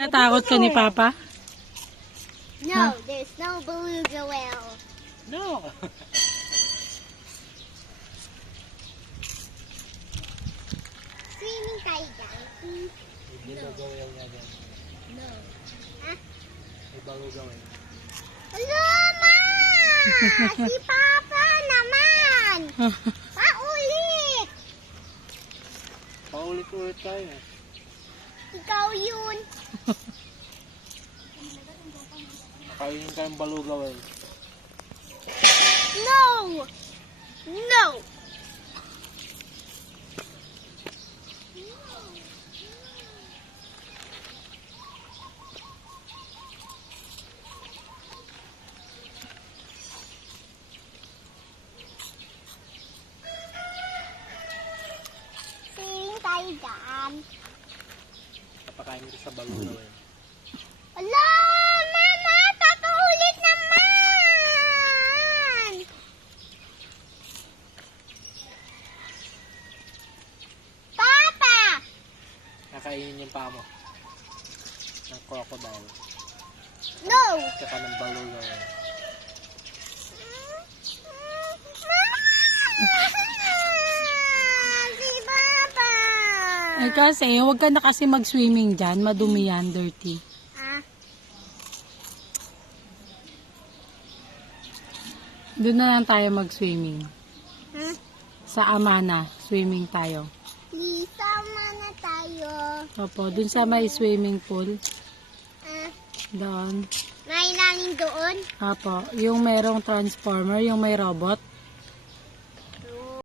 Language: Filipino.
Natakot ka ni Papa? No, there's no beluga whale. No. Swimming tayo dyan. Hindi ba gawin niya dyan? No. Ha? May bago gawin. Hello, Ma! Si Papa naman! Paulit! Paulit-ulit tayo. Ikaw yun. Kainin ka ng balugaw eh. No! No! Swimming tayo dyan. Napakain ko sa balugaw eh. Hello, Mama! Papaulit naman! Papa! Nakainin yung paa mo. Ng crocodile. No! Tsaka ng balugaw eh. Si Papa! Ay kasi, huwag ka na kasi mag-swimming dyan. Madumi yan, dirty. Ah, Doon na lang tayo mag-swimming. hmm? Sa Amana, swimming tayo. Isama na tayo. Opo, doon sa may swimming pool. Ah, Doon. may namin doon. Opo, yung merong transformer, yung may robot.